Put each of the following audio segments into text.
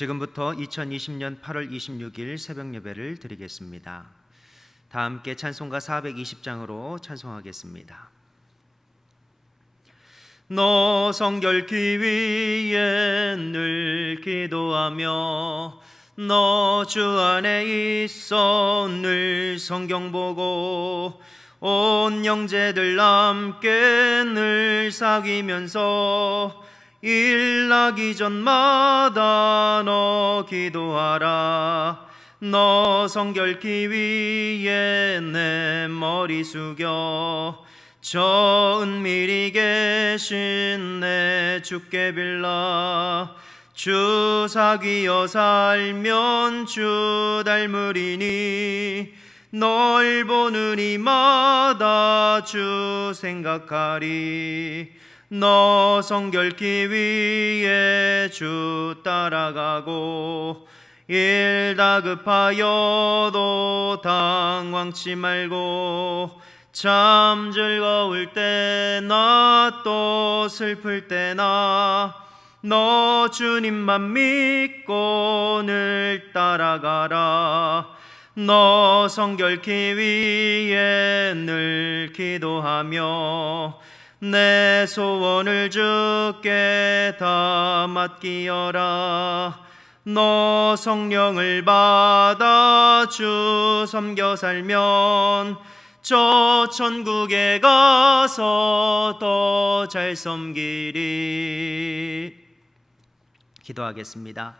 지금부터 2020년 8월 26일 새벽 예배를 드리겠습니다. 다 함께 찬송가 420장으로 찬송하겠습니다. 너 성결기 위에 늘 기도하며 너 주 안에 있어 늘 성경 보고 온 형제들 함께 늘 사귀면서 일나기 전마다 너 기도하라. 너 성결기 위에 내 머리 숙여 저 은밀히 계신 내 주께 빌라. 주 사귀어 살면 주 닮으리니 널 보는 이마다 주 생각하리. 너 성결기 위에 주 따라가고 일 다급하여도 당황치 말고 참 즐거울 때나 또 슬플 때나 너 주님만 믿고 늘 따라가라. 너 성결기 위에 늘 기도하며 내 소원을 주께 다 맡기어라. 너 성령을 받아 주 섬겨 살면 저 천국에 가서 더 잘 섬기리. 기도하겠습니다.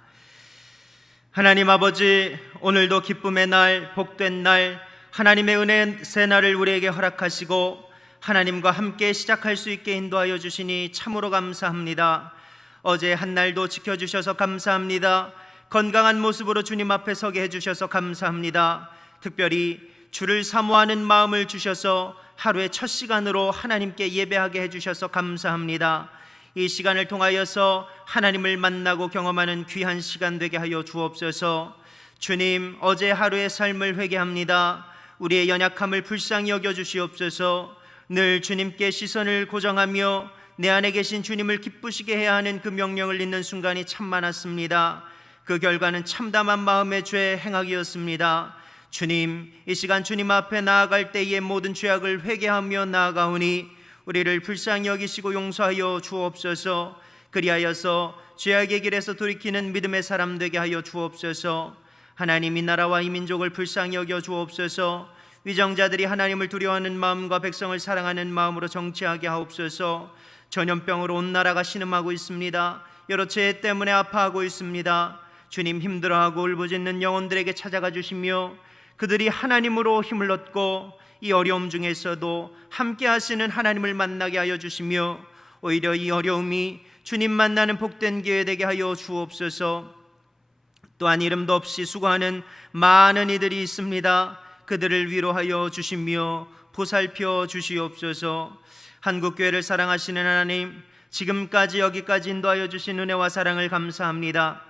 하나님 아버지, 오늘도 기쁨의 날, 복된 날, 하나님의 은혜 새날을 우리에게 허락하시고 하나님과 함께 시작할 수 있게 인도하여 주시니 참으로 감사합니다. 어제 한 날도 지켜주셔서 감사합니다. 건강한 모습으로 주님 앞에 서게 해주셔서 감사합니다. 특별히 주를 사모하는 마음을 주셔서 하루의 첫 시간으로 하나님께 예배하게 해주셔서 감사합니다. 이 시간을 통하여서 하나님을 만나고 경험하는 귀한 시간 되게 하여 주옵소서. 주님, 어제 하루의 삶을 회개합니다. 우리의 연약함을 불쌍히 여겨주시옵소서. 늘 주님께 시선을 고정하며 내 안에 계신 주님을 기쁘시게 해야 하는 그 명령을 잊는 순간이 참 많았습니다. 그 결과는 참담한 마음의 죄 행악이었습니다. 주님, 이 시간 주님 앞에 나아갈 때의 모든 죄악을 회개하며 나아가오니 우리를 불쌍히 여기시고 용서하여 주옵소서. 그리하여서 죄악의 길에서 돌이키는 믿음의 사람 되게 하여 주옵소서. 하나님, 이 나라와 이 민족을 불쌍히 여겨 주옵소서. 위정자들이 하나님을 두려워하는 마음과 백성을 사랑하는 마음으로 정치하게 하옵소서. 전염병으로 온 나라가 신음하고 있습니다. 여러 죄 때문에 아파하고 있습니다. 주님, 힘들어하고 울부짖는 영혼들에게 찾아가 주시며 그들이 하나님으로 힘을 얻고 이 어려움 중에서도 함께 하시는 하나님을 만나게 하여 주시며 오히려 이 어려움이 주님 만나는 복된 기회 되게 하여 주옵소서. 또한 이름도 없이 수고하는 많은 이들이 있습니다. 그들을 위로하여 주시며 보살펴 주시옵소서. 한국교회를 사랑하시는 하나님, 지금까지 여기까지 인도하여 주신 은혜와 사랑을 감사합니다.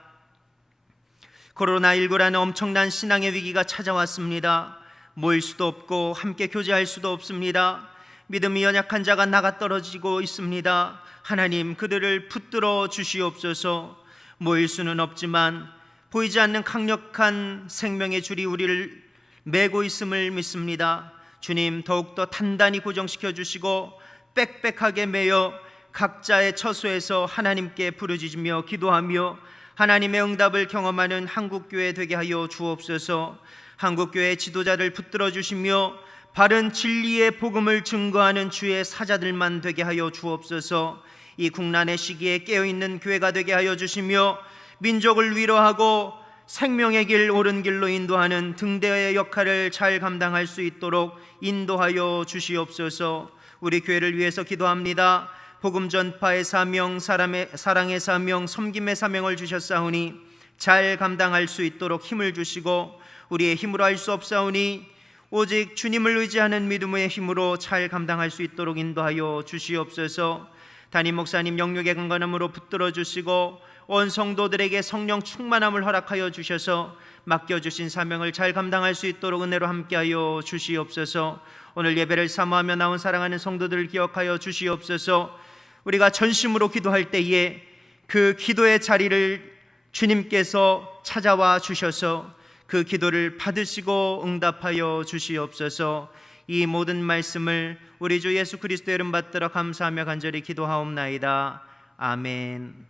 코로나19라는 엄청난 신앙의 위기가 찾아왔습니다. 모일 수도 없고 함께 교제할 수도 없습니다. 믿음이 연약한 자가 나가 떨어지고 있습니다. 하나님, 그들을 붙들어 주시옵소서. 모일 수는 없지만 보이지 않는 강력한 생명의 줄이 우리를 매고 있음을 믿습니다. 주님, 더욱더 단단히 고정시켜 주시고 빽빽하게 매여 각자의 처소에서 하나님께 부르짖으며 기도하며 하나님의 응답을 경험하는 한국교회 되게 하여 주옵소서. 한국교회 지도자를 붙들어 주시며 바른 진리의 복음을 증거하는 주의 사자들만 되게 하여 주옵소서. 이 국난의 시기에 깨어있는 교회가 되게 하여 주시며 민족을 위로하고 생명의 길, 옳은 길로 인도하는 등대의 역할을 잘 감당할 수 있도록 인도하여 주시옵소서. 우리 교회를 위해서 기도합니다. 복음 전파의 사명, 사랑의 사명, 섬김의 사명을 주셨사오니 잘 감당할 수 있도록 힘을 주시고 우리의 힘으로 할 수 없사오니 오직 주님을 의지하는 믿음의 힘으로 잘 감당할 수 있도록 인도하여 주시옵소서. 담임 목사님 영육의 강건함으로 붙들어 주시고 온 성도들에게 성령 충만함을 허락하여 주셔서 맡겨주신 사명을 잘 감당할 수 있도록 은혜로 함께하여 주시옵소서. 오늘 예배를 사모하며 나온 사랑하는 성도들을 기억하여 주시옵소서. 우리가 전심으로 기도할 때에 그 기도의 자리를 주님께서 찾아와 주셔서 그 기도를 받으시고 응답하여 주시옵소서. 이 모든 말씀을 우리 주 예수 그리스도의 이름 받들어 감사하며 간절히 기도하옵나이다. 아멘.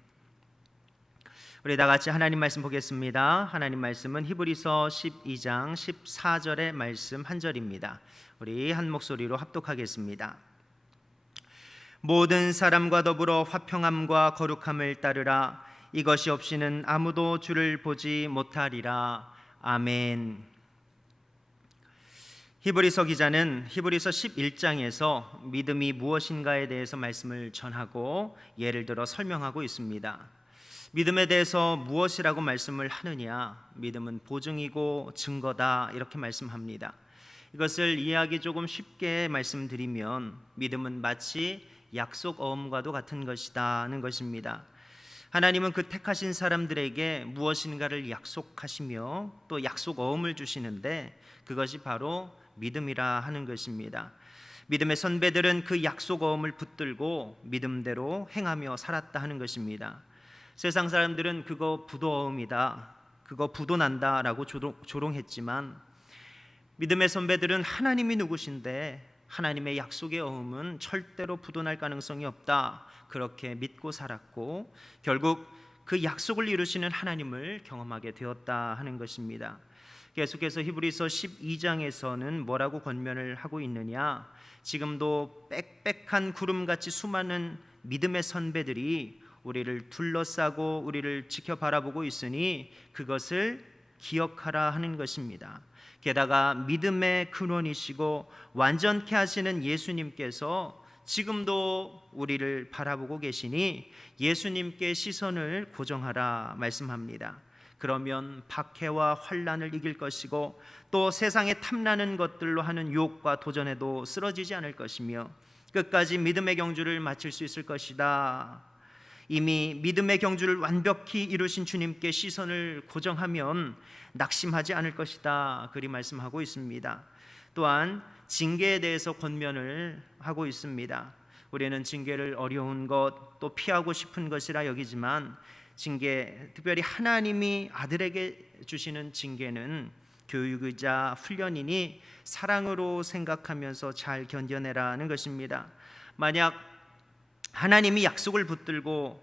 우리 다 같이 하나님 말씀 보겠습니다. 하나님 말씀은 히브리서 12장 14절의 말씀 한 절입니다. 우리 한 목소리로 합독하겠습니다. 모든 사람과 더불어 화평함과 거룩함을 따르라. 이것이 없이는 아무도 주를 보지 못하리라. 아멘. 히브리서 기자는 히브리서 11장에서 믿음이 무엇인가에 대해서 말씀을 전하고 예를 들어 설명하고 있습니다. 믿음에 대해서 무엇이라고 말씀을 하느냐? 믿음은 보증이고 증거다, 이렇게 말씀합니다. 이것을 이해하기 조금 쉽게 말씀드리면 믿음은 마치 약속 어음과도 같은 것이다는 것입니다. 하나님은 그 택하신 사람들에게 무엇인가를 약속하시며 또 약속 어음을 주시는데 그것이 바로 믿음이라 하는 것입니다. 믿음의 선배들은 그 약속 어음을 붙들고 믿음대로 행하며 살았다 하는 것입니다. 세상 사람들은 그거 부도어음이다, 그거 부도난다 라고 조롱했지만 믿음의 선배들은 하나님이 누구신데 하나님의 약속의 어음은 절대로 부도날 가능성이 없다, 그렇게 믿고 살았고 결국 그 약속을 이루시는 하나님을 경험하게 되었다 하는 것입니다. 계속해서 히브리서 12장에서는 뭐라고 권면을 하고 있느냐? 지금도 빽빽한 구름같이 수많은 믿음의 선배들이 우리를 둘러싸고 우리를 지켜 바라보고 있으니 그것을 기억하라 하는 것입니다. 게다가 믿음의 근원이시고 완전케 하시는 예수님께서 지금도 우리를 바라보고 계시니 예수님께 시선을 고정하라 말씀합니다. 그러면 박해와 환난을 이길 것이고 또 세상에 탐나는 것들로 하는 유혹과 도전에도 쓰러지지 않을 것이며 끝까지 믿음의 경주를 마칠 수 있을 것이다. 이미 믿음의 경주를 완벽히 이루신 주님께 시선을 고정하면 낙심하지 않을 것이다, 그리 말씀하고 있습니다. 또한 징계에 대해서 권면을 하고 있습니다. 우리는 징계를 어려운 것, 또 피하고 싶은 것이라 여기지만 징계, 특별히 하나님이 아들에게 주시는 징계는 교육이자 훈련이니 사랑으로 생각하면서 잘 견뎌내라는 것입니다. 만약 하나님의 약속을 붙들고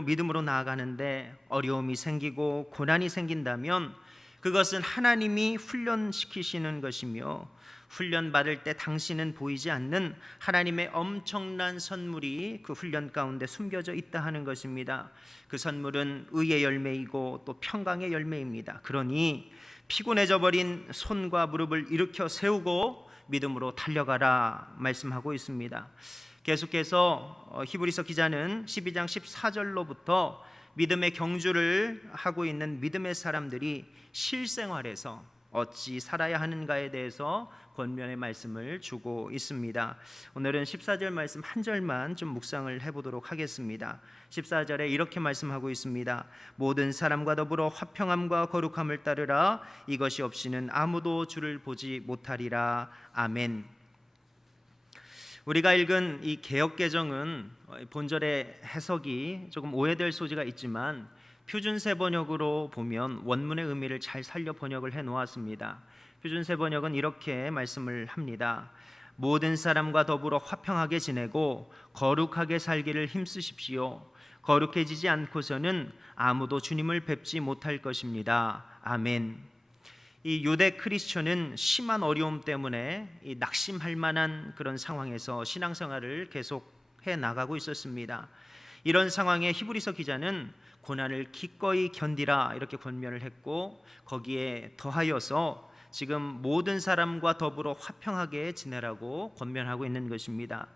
믿음으로 나아가는데 어려움이 생기고 고난이 생긴다면 그것은 하나님이 훈련시키시는 것이며 훈련받을 때 당신은 보이지 않는 하나님의 엄청난 선물이 그 훈련 가운데 숨겨져 있다 하는 것입니다. 그 선물은 의의 열매이고 또 평강의 열매입니다. 그러니 피곤해져 버린 손과 무릎을 일으켜 세우고 믿음으로 달려가라 말씀하고 있습니다. 계속해서 히브리서 기자는 12장 14절로부터 믿음의 경주를 하고 있는 믿음의 사람들이 실생활에서 어찌 살아야 하는가에 대해서 권면의 말씀을 주고 있습니다. 오늘은 14절 말씀 한 절만 좀 묵상을 해보도록 하겠습니다. 14절에 이렇게 말씀하고 있습니다. 모든 사람과 더불어 화평함과 거룩함을 따르라. 이것이 없이는 아무도 주를 보지 못하리라. 아멘. 우리가 읽은 이 개역개정은 본절의 해석이 조금 오해될 소지가 있지만 표준세 번역으로 보면 원문의 의미를 잘 살려 번역을 해놓았습니다. 표준세 번역은 이렇게 말씀을 합니다. 모든 사람과 더불어 화평하게 지내고 거룩하게 살기를 힘쓰십시오. 거룩해지지 않고서는 아무도 주님을 뵙지 못할 것입니다. 아멘. 이 유대 크리스천은 심한 어려움 때문에 낙심할 만한 그런 상황에서 신앙생활을 계속해 나가고 있었습니다. 이런 상황에 히브리서 기자는 고난을 기꺼이 견디라 이렇게 권면을 했고 거기에 더하여서 지금 모든 사람과 더불어 화평하게 지내라고 권면하고 있는 것입니다.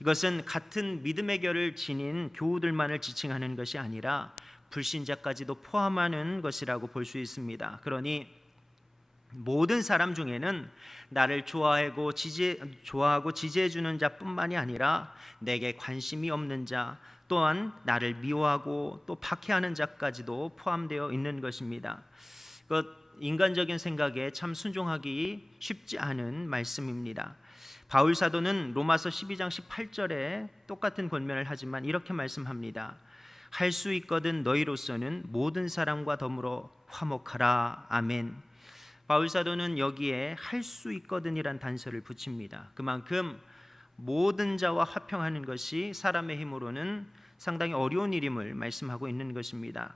이것은 같은 믿음의 결을 지닌 교우들만을 지칭하는 것이 아니라 불신자까지도 포함하는 것이라고 볼 수 있습니다. 그러니 모든 사람 중에는 나를 좋아하고 지지해 주는 자뿐만이 아니라 내게 관심이 없는 자, 또한 나를 미워하고 또 박해하는 자까지도 포함되어 있는 것입니다. 인간적인 생각에 참 순종하기 쉽지 않은 말씀입니다. 바울 사도는 로마서 12장 18절에 똑같은 권면을 하지만 이렇게 말씀합니다. 할 수 있거든 너희로서는 모든 사람과 더불어 화목하라. 아멘. 바울 사도는 여기에 할 수 있거든이란 단서를 붙입니다. 그만큼 모든 자와 화평하는 것이 사람의 힘으로는 상당히 어려운 일임을 말씀하고 있는 것입니다.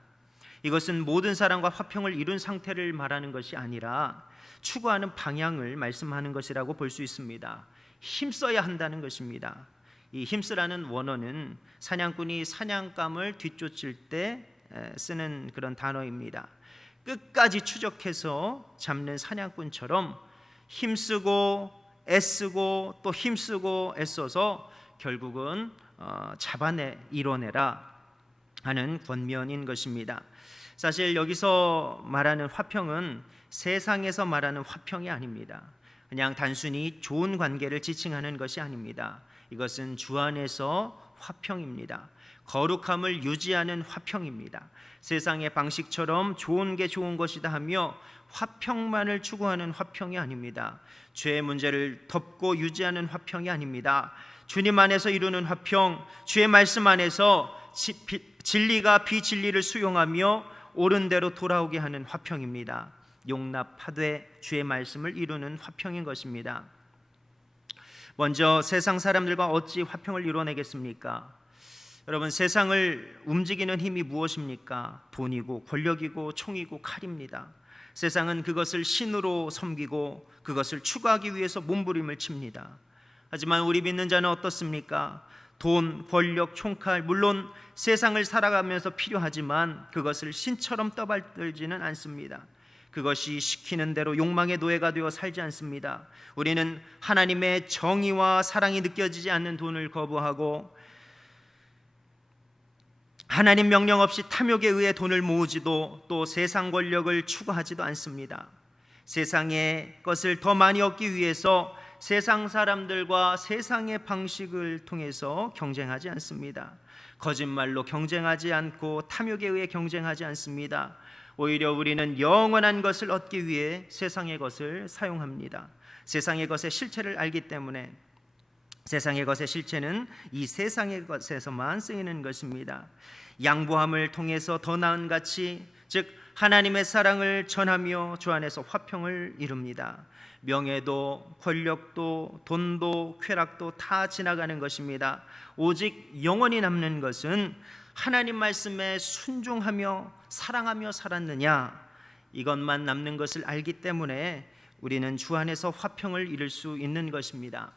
이것은 모든 사람과 화평을 이룬 상태를 말하는 것이 아니라 추구하는 방향을 말씀하는 것이라고 볼 수 있습니다. 힘써야 한다는 것입니다. 이 힘쓰라는 원어는 사냥꾼이 사냥감을 뒤쫓을 때 쓰는 그런 단어입니다. 끝까지 추적해서 잡는 사냥꾼처럼 힘쓰고 애쓰고 또 힘쓰고 애써서 결국은 이뤄내라 하는 권면인 것입니다. 사실 여기서 말하는 화평은 세상에서 말하는 화평이 아닙니다. 그냥 단순히 좋은 관계를 지칭하는 것이 아닙니다. 이것은 주 안에서 화평입니다. 거룩함을 유지하는 화평입니다. 세상의 방식처럼 좋은 게 좋은 것이다 하며 화평만을 추구하는 화평이 아닙니다. 죄의 문제를 덮고 유지하는 화평이 아닙니다. 주님 안에서 이루는 화평, 주의 말씀 안에서 진리가 비진리를 수용하며 옳은 대로 돌아오게 하는 화평입니다. 용납하되 주의 말씀을 이루는 화평인 것입니다. 먼저 세상 사람들과 어찌 화평을 이뤄내겠습니까? 여러분, 세상을 움직이는 힘이 무엇입니까? 돈이고 권력이고 총이고 칼입니다. 세상은 그것을 신으로 섬기고 그것을 추구하기 위해서 몸부림을 칩니다. 하지만 우리 믿는 자는 어떻습니까? 돈, 권력, 총칼, 물론 세상을 살아가면서 필요하지만 그것을 신처럼 떠받들지는 않습니다. 그것이 시키는 대로 욕망의 노예가 되어 살지 않습니다. 우리는 하나님의 정의와 사랑이 느껴지지 않는 돈을 거부하고 하나님 명령 없이 탐욕에 의해 돈을 모으지도 또 세상 권력을 추구하지도 않습니다. 세상의 것을 더 많이 얻기 위해서 세상 사람들과 세상의 방식을 통해서 경쟁하지 않습니다. 거짓말로 경쟁하지 않고 탐욕에 의해 경쟁하지 않습니다. 오히려 우리는 영원한 것을 얻기 위해 세상의 것을 사용합니다. 세상의 것의 실체를 알기 때문에 세상의 것의 실체는 이 세상의 것에서만 쓰이는 것입니다. 양보함을 통해서 더 나은 가치, 즉 하나님의 사랑을 전하며 주 안에서 화평을 이룹니다. 명예도 권력도 돈도 쾌락도 다 지나가는 것입니다. 오직 영원히 남는 것은 하나님 말씀에 순종하며 사랑하며 살았느냐, 이것만 남는 것을 알기 때문에 우리는 주 안에서 화평을 이룰 수 있는 것입니다.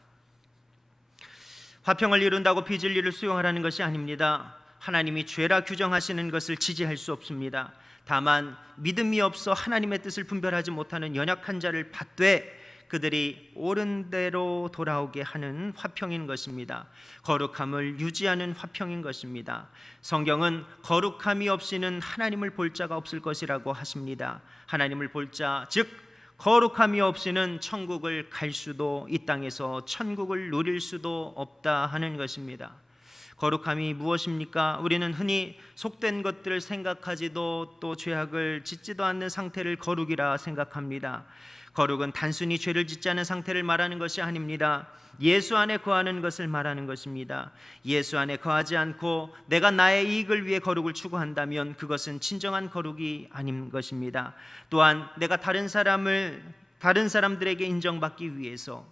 화평을 이룬다고 비진리를 수용하라는 것이 아닙니다. 하나님이 죄라 규정하시는 것을 지지할 수 없습니다. 다만 믿음이 없어 하나님의 뜻을 분별하지 못하는 연약한 자를 받되 그들이 옳은 대로 돌아오게 하는 화평인 것입니다. 거룩함을 유지하는 화평인 것입니다. 성경은 거룩함이 없이는 하나님을 볼 자가 없을 것이라고 하십니다. 하나님을 볼 자, 즉 거룩함이 없이는 천국을 갈 수도 이 땅에서 천국을 누릴 수도 없다 하는 것입니다. 거룩함이 무엇입니까? 우리는 흔히 속된 것들을 생각하지도 또 죄악을 짓지도 않는 상태를 거룩이라 생각합니다. 거룩은 단순히 죄를 짓지 않은 상태를 말하는 것이 아닙니다. 예수 안에 거하는 것을 말하는 것입니다. 예수 안에 거하지 않고 내가 나의 이익을 위해 거룩을 추구한다면 그것은 진정한 거룩이 아닌 것입니다. 또한 내가 다른 사람들에게 인정받기 위해서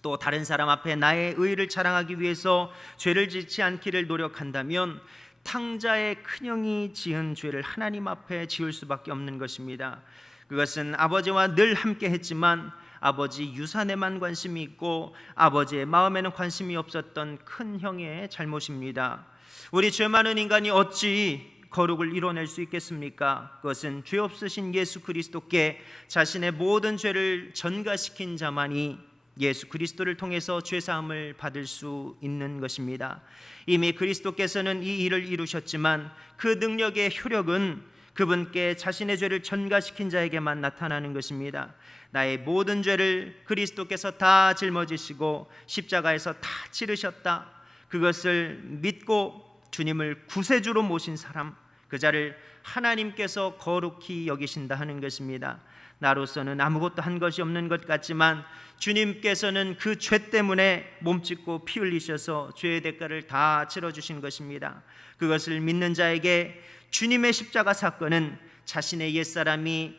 또 다른 사람 앞에 나의 의의를 자랑하기 위해서 죄를 짓지 않기를 노력한다면 탕자의 큰형이 지은 죄를 하나님 앞에 지을 수밖에 없는 것입니다. 그것은 아버지와 늘 함께 했지만 아버지 유산에만 관심이 있고 아버지의 마음에는 관심이 없었던 큰 형의 잘못입니다. 우리 죄 많은 인간이 어찌 거룩을 이뤄낼 수 있겠습니까? 그것은 죄 없으신 예수 그리스도께 자신의 모든 죄를 전가시킨 자만이 예수 그리스도를 통해서 죄사함을 받을 수 있는 것입니다. 이미 그리스도께서는 이 일을 이루셨지만 그 능력의 효력은 그분께 자신의 죄를 전가시킨 자에게만 나타나는 것입니다. 나의 모든 죄를 그리스도께서 다 짊어지시고 십자가에서 다 치르셨다, 그것을 믿고 주님을 구세주로 모신 사람, 그 자를 하나님께서 거룩히 여기신다 하는 것입니다. 나로서는 아무것도 한 것이 없는 것 같지만 주님께서는 그 죄 때문에 몸짓고 피 흘리셔서 죄의 대가를 다 치러주신 것입니다. 그것을 믿는 자에게 주님의 십자가 사건은 자신의 옛사람이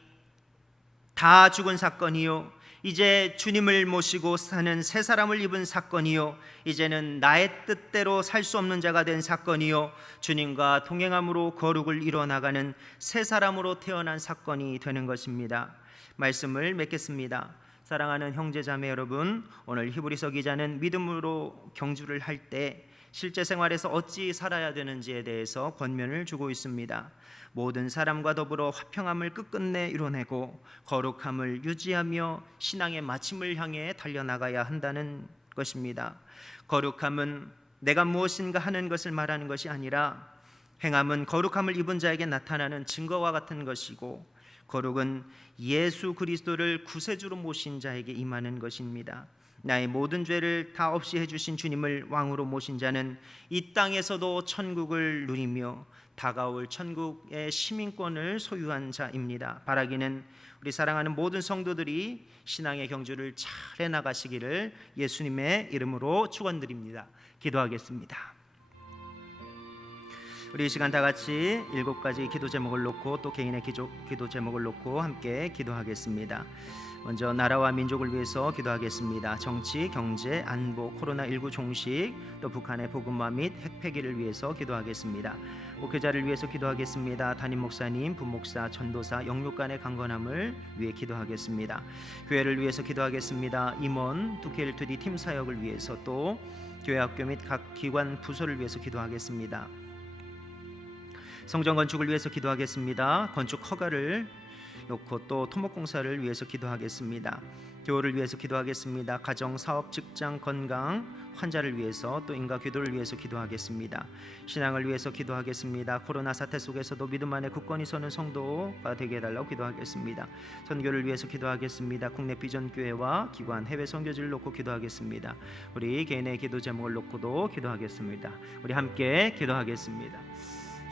다 죽은 사건이요, 이제 주님을 모시고 사는 새 사람을 입은 사건이요, 이제는 나의 뜻대로 살 수 없는 자가 된 사건이요, 주님과 동행함으로 거룩을 이뤄나가는 새 사람으로 태어난 사건이 되는 것입니다. 말씀을 맺겠습니다. 사랑하는 형제자매 여러분, 오늘 히브리서 기자는 믿음으로 경주를 할 때 실제 생활에서 어찌 살아야 되는지에 대해서 권면을 주고 있습니다. 모든 사람과 더불어 화평함을 끝끝내 이뤄내고 거룩함을 유지하며 신앙의 마침을 향해 달려나가야 한다는 것입니다. 거룩함은 내가 무엇인가 하는 것을 말하는 것이 아니라 행함은 거룩함을 입은 자에게 나타나는 증거와 같은 것이고, 거룩은 예수 그리스도를 구세주로 모신 자에게 임하는 것입니다. 나의 모든 죄를 다 없이 해주신 주님을 왕으로 모신 자는 이 땅에서도 천국을 누리며 다가올 천국의 시민권을 소유한 자입니다. 바라기는 우리 사랑하는 모든 성도들이 신앙의 경주를 잘 해나가시기를 예수님의 이름으로 축원드립니다. 기도하겠습니다. 우리 이 시간 다 같이 7가지 기도 제목을 놓고 또 개인의 기도 제목을 놓고 함께 기도하겠습니다. 먼저 나라와 민족을 위해서 기도하겠습니다. 정치, 경제, 안보, 코로나19 종식, 또 북한의 복음화 및 핵 폐기를 위해서 기도하겠습니다. 목회자를 위해서 기도하겠습니다. 담임 목사님, 부목사, 전도사, 영육 간의 강건함을 위해 기도하겠습니다. 교회를 위해서 기도하겠습니다. 임원, 두케일투디 팀 사역을 위해서, 또 교회 학교 및 각 기관 부서를 위해서 기도하겠습니다. 성전 건축을 위해서 기도하겠습니다. 건축 허가를 놓고 또 토목공사를 위해서 기도하겠습니다. 교회를 위해서 기도하겠습니다. 가정, 사업, 직장, 건강, 환자를 위해서, 또 인과 기도를 위해서 기도하겠습니다. 신앙을 위해서 기도하겠습니다. 코로나 사태 속에서도 믿음 안에 굳건히 서는 성도가 되게 해달라고 기도하겠습니다. 선교를 위해서 기도하겠습니다. 국내 비전 교회와 기관, 해외 선교지를 놓고 기도하겠습니다. 우리 개인의 기도 제목을 놓고도 기도하겠습니다. 우리 함께 기도하겠습니다.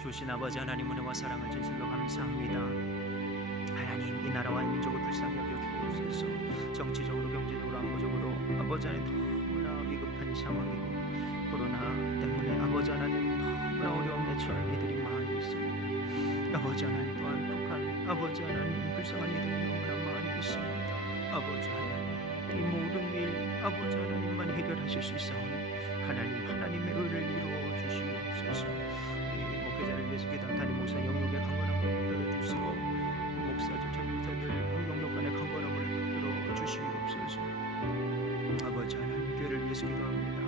주신 아버지 하나님, 은혜와 사랑을 진실로 감사합니다. 하나님, 이 나라와 민족을 불쌍히 여겨 주옵소서. 정치적으로, 경제적으로, 안보적으로 아버지 하나님 너무나 위급한 상황이고, 코로나 때문에 아버지 하나님 너무나 어려움에 처한 이들이 많이 있습니다. 아버지 하나님, 또한 북한 아버지 하나님 불쌍한 이들이 너무나 많이 있습니다. 아버지 하나님, 이 모든 일 아버지 하나님만 해결하실 수 있사오니 하나님, 하나님의 의를 이루어 주시옵소서. 목회자를 위해서 기도한 담임 목사 영역의 강건함을 붙들어 주시고, 목사들, 전도사들 영역 간의 강건함을 붙들어 주시옵소서. 아버지 하나님, 교회를 위해서 기도합니다.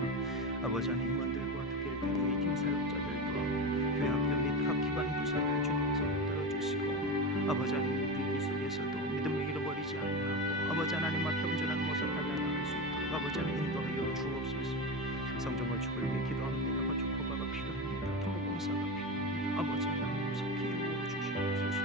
아버지 하나님, 임원들과 특별히 팀 사역자들과 교회 학교 및 각 기관 부서를 주님께서 붙들어 주시고, 아버지 하나님, 위기 속에서도 믿음을 잃어버리지 아니하고 아버지 하나님 앞에 온전한 모습 달려나갈 수 있도록 아버지 하나님 인도하여 주옵소서. 성전 건축을 위해 기도합니다. 건축 허가가 필요합니다. 토목공사가 필요합니다. 아버지 하나님, 속히 이루어 주시옵소서.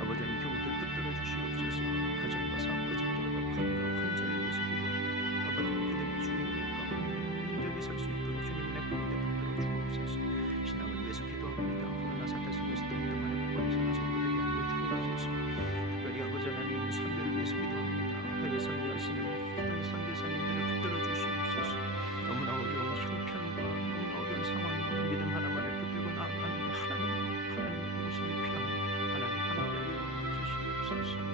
아버지 하나님, 교우들 붙들어 주시옵소서. 가정과 사업과 직장과 family 환자를 위해서 기도합니다. 아버지, 그들이 주님의 가운데 온전히 설 수 있도록 주님의 가운데 붙들어 주옵소서. 신앙을 위해서 기도합니다. 코로나 사태 속에서도 믿음 안에 굳건히 서는 성도되게 하여 주옵소서. 특별히 아버지 하나님, 선교를 위해서 기도합니다. 해외 선교하시는 모든 선교사님들을 붙들어 주시옵소서. 너무나 어려운 형편과 너무나 어려운 상황입니다. 믿음 하나만을 붙들고 나아가는 하나님의 도우심이 필요합니다. 하나님, 함께하여 주시옵소서.